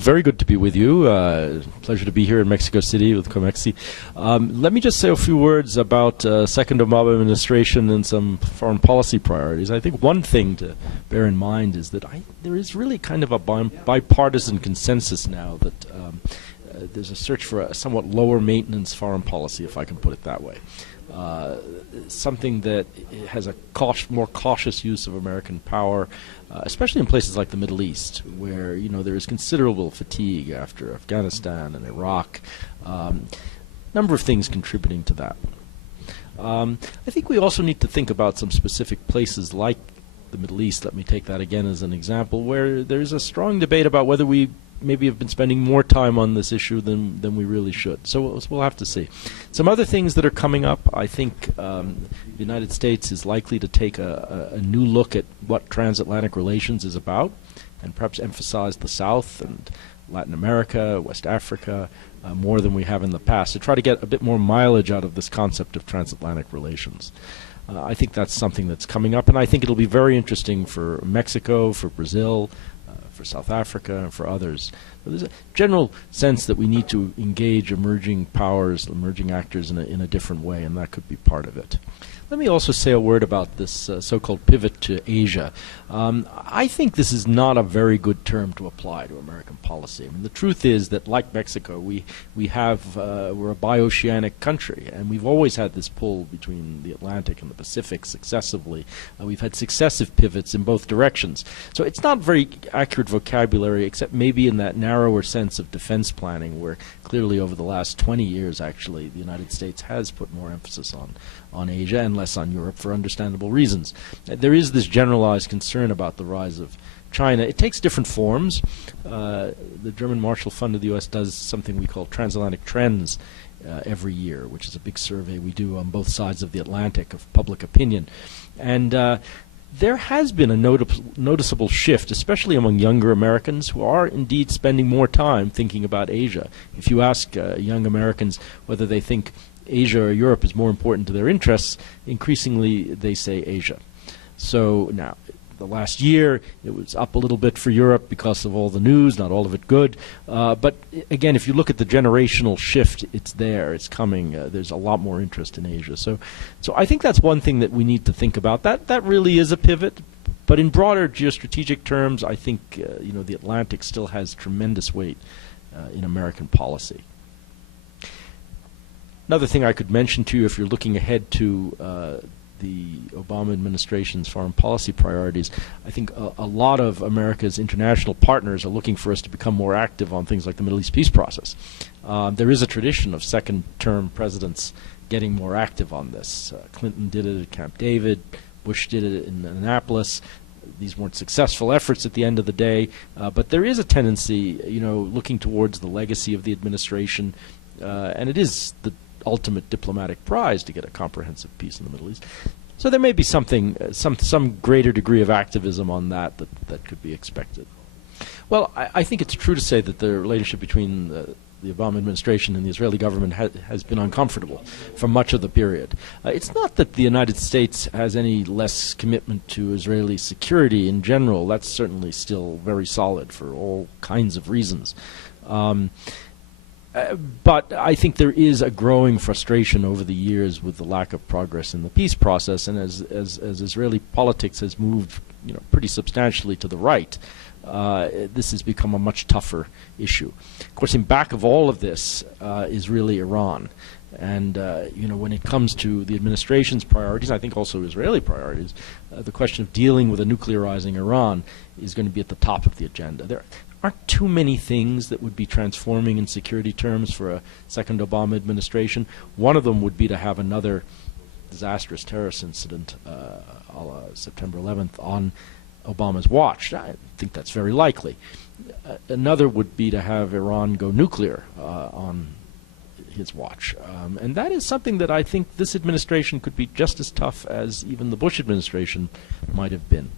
Very good to be with you. Pleasure to be here in Mexico City with Comexi. Let me just say a few words about second Obama administration and some foreign policy priorities. I think one thing to bear in mind is that there is really kind of a bipartisan consensus now that there's a search for a somewhat lower maintenance foreign policy, if I can put it that way. Something that has a more cautious use of American power, especially in places like the Middle East, where there is considerable fatigue after Afghanistan and Iraq. Number of things contributing to that. I think we also need to think about some specific places like the Middle East. Let me take that again as an example, where there's a strong debate about whether we maybe have been spending more time on this issue than we really should. So we'll have to see. Some other things that are coming up, I think the United States is likely to take a new look at what transatlantic relations is about, and perhaps emphasize the South and Latin America, West Africa, more than we have in the past, to try to get a bit more mileage out of this concept of transatlantic relations. I think that's something that's coming up, and I think it'll be very interesting for Mexico, for Brazil, for South Africa, and for others. But there's a general sense that we need to engage emerging powers, emerging actors in a different way, and that could be part of it. Let me also say a word about this so-called pivot to Asia. I think this is not a very good term to apply to American policy. I mean, the truth is that, like Mexico, we're a bioceanic country, and we've always had this pull between the Atlantic and the Pacific successively. We've had successive pivots in both directions. So it's not very accurate vocabulary, except maybe in that narrower sense of defense planning, where clearly over the last 20 years, actually, the United States has put more emphasis on Asia and less on Europe for understandable reasons. There is this generalized concern about the rise of China. It takes different forms. The German Marshall Fund of the U.S. does something we call Transatlantic Trends every year, which is a big survey we do on both sides of the Atlantic of public opinion. And there has been a noticeable shift, especially among younger Americans who are indeed spending more time thinking about Asia. If you ask young Americans whether they think Asia or Europe is more important to their interests, increasingly they say Asia. So now, the last year, it was up a little bit for Europe because of all the news, not all of it good. But again, if you look at the generational shift, it's there, it's coming. There's a lot more interest in Asia. So I think that's one thing that we need to think about. That really is a pivot. But in broader geostrategic terms, I think the Atlantic still has tremendous weight in American policy. Another thing I could mention to you, if you're looking ahead to the Obama administration's foreign policy priorities, I think a lot of America's international partners are looking for us to become more active on things like the Middle East peace process. There is a tradition of second-term presidents getting more active on this. Clinton did it at Camp David. Bush did it in Annapolis. These weren't successful efforts at the end of the day, but there is a tendency, looking towards the legacy of the administration, and it is the ultimate diplomatic prize to get a comprehensive peace in the Middle East. So there may be something, some greater degree of activism on that could be expected. Well, I think it's true to say that the relationship between the Obama administration and the Israeli government has been uncomfortable for much of the period. It's not that the United States has any less commitment to Israeli security in general. That's certainly still very solid for all kinds of reasons. But I think there is a growing frustration over the years with the lack of progress in the peace process, and as Israeli politics has moved, pretty substantially to the right, this has become a much tougher issue. Of course, in back of all of this is really Iran, and when it comes to the administration's priorities, I think also Israeli priorities, the question of dealing with a nuclearizing Iran is going to be at the top of the agenda. There aren't too many things that would be transforming in security terms for a second Obama administration. One of them would be to have another disastrous terrorist incident, a la September 11th, on Obama's watch. I think that's very likely. Another would be to have Iran go nuclear on his watch. And that is something that I think this administration could be just as tough as even the Bush administration might have been.